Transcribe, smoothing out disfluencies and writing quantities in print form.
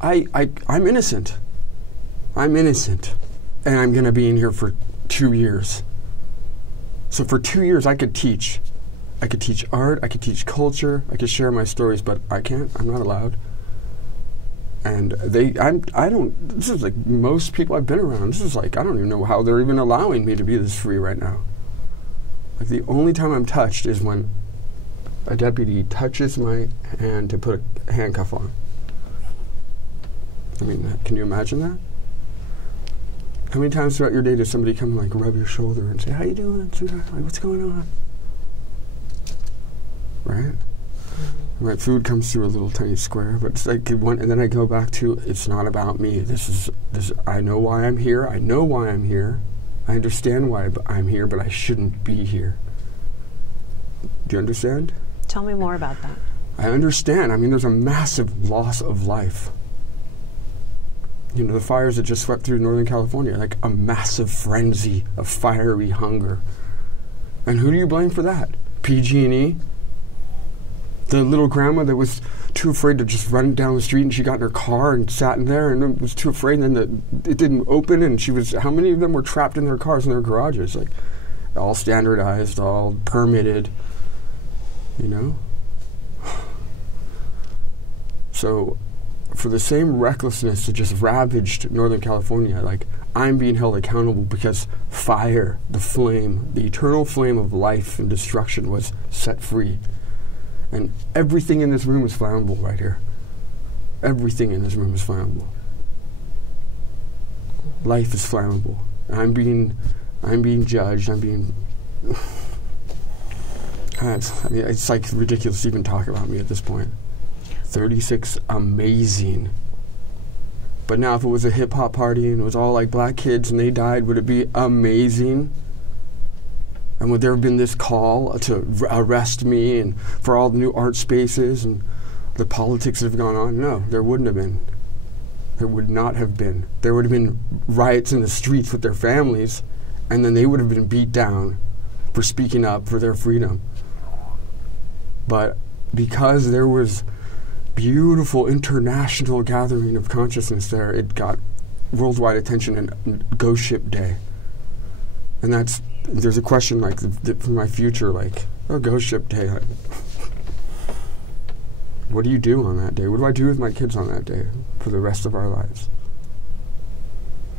I'm innocent. I'm innocent. And I'm going to be in here for 2 years. So for 2 years, I could teach. I could teach art, I could teach culture, I could share my stories, but I can't, I'm not allowed. And this is like most people I've been around, this is like, I don't even know how they're even allowing me to be this free right now. Like the only time I'm touched is when a deputy touches my hand to put a handcuff on. I mean, can you imagine that? How many times throughout your day does somebody come and like rub your shoulder and say, how you doing, sweetheart? Like, what's going on? Right? My food comes through a little tiny square, but it's like and then I go back to, it's not about me. This. I know why I'm here. I know why I'm here. I understand why I'm here, but I shouldn't be here. Do you understand? Tell me more about that. I understand. I mean, there's a massive loss of life. You know, the fires that just swept through Northern California, like a massive frenzy of fiery hunger. And who do you blame for that? PG&E? The little grandma that was too afraid to just run down the street, and she got in her car and sat in there and was too afraid, and then it didn't open, and how many of them were trapped in their cars in their garages? Like, all standardized, all permitted, you know? So, for the same recklessness that just ravaged Northern California, like, I'm being held accountable because fire, the flame, the eternal flame of life and destruction was set free. And everything in this room is flammable right here. Everything in this room is flammable. Life is flammable. I'm being judged. I mean, it's like ridiculous to even talk about me at this point. 36, amazing. But now if it was a hip-hop party and it was all like black kids and they died, would it be amazing? And would there have been this call to arrest me and for all the new art spaces and the politics that have gone on? No, there wouldn't have been. There would not have been. There would have been riots in the streets with their families, and then they would have been beat down for speaking up for their freedom. But because there was beautiful international gathering of consciousness there, it got worldwide attention and Ghost Ship Day. And there's a question like for my future, like, oh, Ghost Ship Day. What do you do on that day? What do I do with my kids on that day for the rest of our lives?